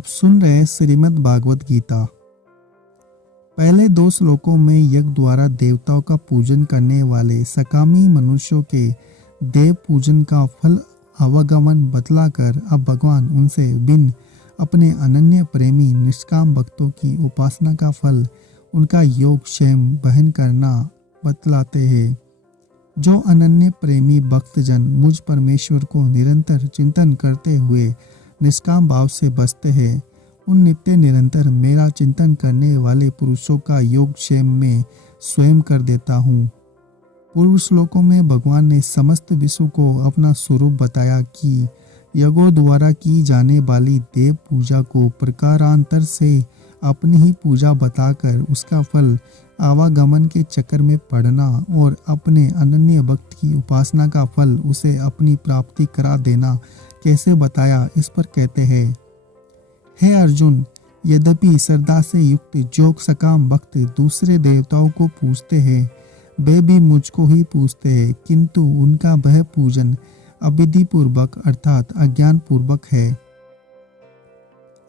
आप सुन रहे हैं श्रीमद् भागवत गीता। पहले दो श्लोकों में यज्ञ द्वारा देवताओं का पूजन करने वाले सकामी मनुष्यों के देव पूजन का फल आवागमन बतलाकर अब भगवान उनसे बिन अपने अनन्य प्रेमी निष्काम भक्तों की उपासना का फल उनका योग क्षेम बहन करना बतलाते हैं। जो अनन्य प्रेमी भक्तजन मुझ परमेश्वर को निरंतर चिंतन करते हुए निष्काम भाव से बसते हैं, उन नित्य निरंतर मेरा चिंतन करने वाले पुरुषों का योग क्षेम में स्वयं कर देता हूँ। पूर्व श्लोकों में भगवान ने समस्त विश्व को अपना स्वरूप बताया कि यज्ञों द्वारा की जाने वाली देव पूजा को प्रकारांतर से अपनी ही पूजा बताकर उसका फल आवागमन के चक्कर में पड़ना और अपने अनन्य भक्त की उपासना का फल उसे अपनी प्राप्ति करा देना कैसे बताया, इस पर कहते हैं। हे अर्जुन, यद्यपि श्रद्धा से युक्त जो सकाम भक्त दूसरे देवताओं को पूजते हैं, वे भी मुझको ही पूजते हैं, किंतु उनका वह पूजन अविधि पूर्वक अर्थात अज्ञान पूर्वक है।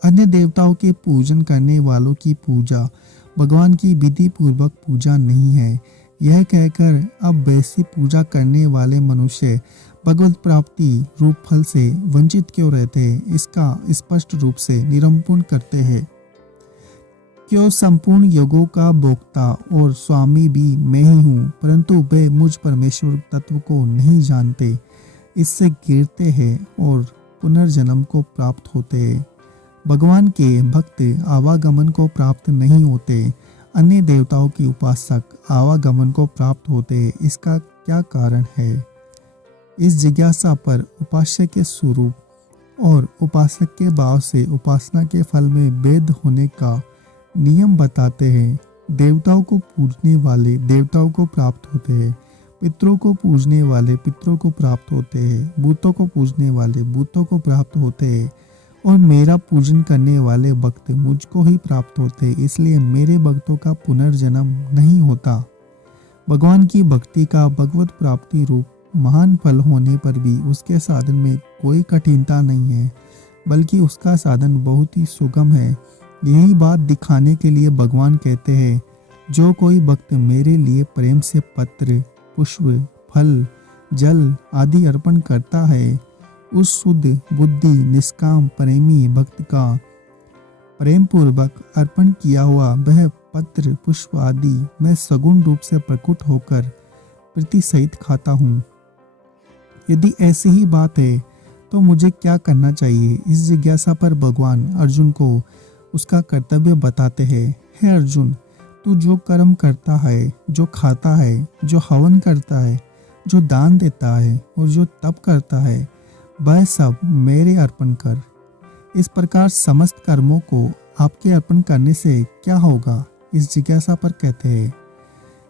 अन्य देवताओं के पूजन करने वालों की पूजा भगवान की विधि पूर्वक पूजा नहीं है। यह कहकर अब वैसी पूजा करने वाले मनुष्य भगवत प्राप्ति रूप फल से वंचित क्यों रहते हैं, इसका स्पष्ट रूप से निरूपण करते हैं। क्यों संपूर्ण योगों का भोक्ता और स्वामी भी मैं ही हूँ, परंतु वे मुझ परमेश्वर तत्व को नहीं जानते, इससे गिरते हैं और पुनर्जन्म को प्राप्त होते हैं। भगवान के भक्त आवागमन को प्राप्त नहीं होते, अन्य देवताओं की उपासक आवागमन को प्राप्त होते, इसका क्या कारण है? इस जिज्ञासा पर उपास्य के स्वरूप और उपासक के भाव से उपासना के फल में भेद होने का नियम बताते हैं। देवताओं को पूजने वाले देवताओं को प्राप्त होते हैं, पितरों को पूजने वाले पितरों को प्राप्त होते हैं, भूतों को पूजने वाले भूतों को प्राप्त होते हैं और मेरा पूजन करने वाले भक्त मुझको ही प्राप्त होते हैं, इसलिए मेरे भक्तों का पुनर्जन्म नहीं होता। भगवान की भक्ति का भगवत प्राप्ति रूप महान फल होने पर भी उसके साधन में कोई कठिनता नहीं है, बल्कि उसका साधन बहुत ही सुगम है। यही बात दिखाने के लिए भगवान कहते हैं, जो कोई भक्त मेरे लिए प्रेम से पत्र पुष्प फल जल आदि अर्पण करता है, उस शुद्ध बुद्धि निष्काम प्रेमी भक्त का प्रेम पूर्वक अर्पण किया हुआ वह पत्र पुष्प आदि मैं सगुण रूप से प्रकट होकर प्रीति सहित खाता हूँ। यदि ऐसी ही बात है तो मुझे क्या करना चाहिए? इस जिज्ञासा पर भगवान अर्जुन को उसका कर्तव्य बताते हैं। हे अर्जुन, तू जो कर्म करता है, जो खाता है, जो हवन करता है, जो दान देता है और जो तप करता है, वह सब मेरे अर्पण कर। इस प्रकार समस्त कर्मों को आपके अर्पण करने से क्या होगा? इस जिज्ञासा पर कहते हैं।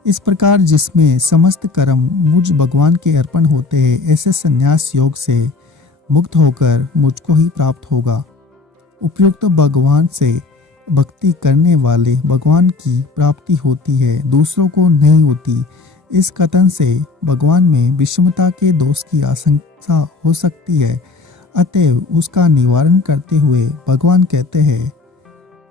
इस प्रकार जिसमें समस्त कर्म मुझ भगवान के अर्पण होते हैं, ऐसे संन्यास योग से मुक्त होकर मुझको ही प्राप्त होगा। उपयुक्त भगवान से भक्ति करने वाले भगवान की प्राप्ति होती है, दूसरों को नहीं होती। इस कथन से भगवान में विषमता के दोष की आशंका हो सकती है, अतएव उसका निवारण करते हुए भगवान कहते हैं,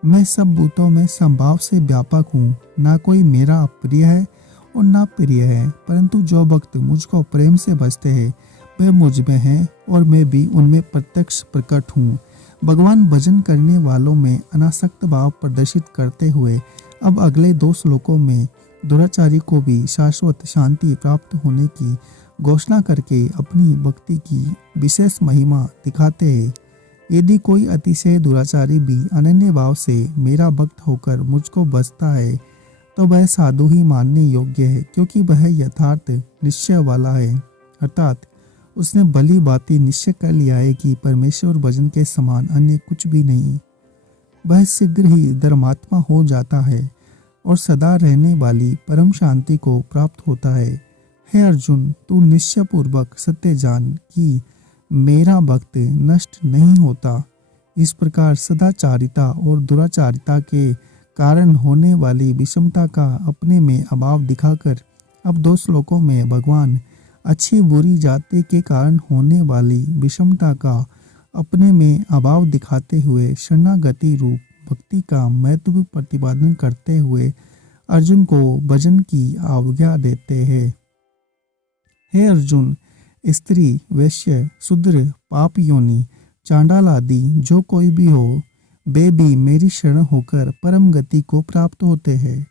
मैं सब भूतों में संभाव से व्यापक हूँ, ना कोई मेरा प्रिय है और ना प्रिय है, परंतु जो भक्त मुझको प्रेम से भजते हैं वे मुझ में हैं और मैं भी उनमें प्रत्यक्ष प्रकट हूँ। भगवान भजन करने वालों में अनासक्त भाव प्रदर्शित करते हुए अब अगले दो श्लोकों में दुराचारी को भी शाश्वत शांति प्राप्त होने की घोषणा करके अपनी भक्ति की विशेष महिमा दिखाते हैं। यदि कोई अतिशय दुराचारी भी अनन्य भाव से मेरा भक्त होकर मुझको बसता है तो वह साधु ही मानने योग्य है, क्योंकि वह यथार्थ निश्चय वाला है, अर्थात उसने भली बाती निश्चय कर लिया है कि परमेश्वर भजन के समान अन्य कुछ भी नहीं। वह शीघ्र ही धर्मात्मा हो जाता है और सदा रहने वाली परम शांति को प्राप्त होता है। हे अर्जुन, तू निश्चय पूर्वक सत्य जान कि मेरा भक्त नष्ट नहीं होता। इस प्रकार सदाचारिता और दुराचारिता के कारण होने वाली विषमता का अपने में अभाव दिखाकर अब दो श्लोकों में भगवान अच्छी बुरी जाति के कारण होने वाली विषमता का अपने में अभाव दिखाते हुए शरणागति रूप भक्ति का महत्व प्रतिपादन करते हुए अर्जुन को भजन की आज्ञा देते हैं। हे अर्जुन, स्त्री, वैश्य, शूद्र, पाप योनि, चांडाल आदि जो कोई भी हो, वे भी मेरी शरण होकर परम गति को प्राप्त होते हैं।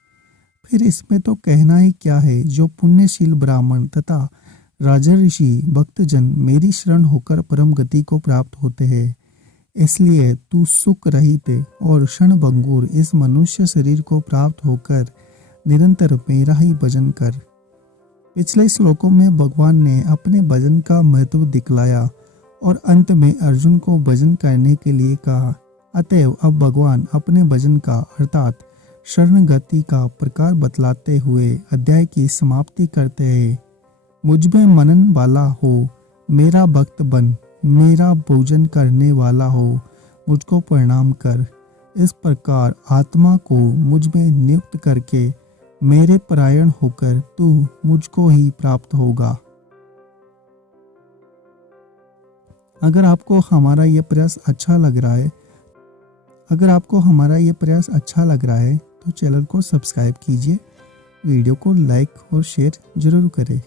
फिर इसमें तो कहना ही क्या है, जो पुण्यशील ब्राह्मण तथा राजऋषि भक्तजन मेरी शरण होकर परम गति को प्राप्त होते हैं। इसलिए तू सुख रहित और क्षणभंगुर इस मनुष्य शरीर को प्राप्त होकर निरंतर मेरा ही भजन कर। पिछले श्लोकों में भगवान ने अपने भजन का महत्व दिखलाया और अंत में अर्जुन को भजन करने के लिए कहा। अतएव अब भगवान अपने भजन का अर्थात शरणगति का प्रकार बतलाते हुए अध्याय की समाप्ति करते हैं। मुझ में मनन वाला हो, मेरा भक्त बन, मेरा पूजन करने वाला हो, मुझको प्रणाम कर। इस प्रकार आत्मा को मुझ में नियुक्त करके मेरे परायण होकर तू मुझको ही प्राप्त होगा। अगर आपको हमारा ये प्रयास अच्छा लग रहा है तो चैनल को सब्सक्राइब कीजिए, वीडियो को लाइक और शेयर जरूर करें।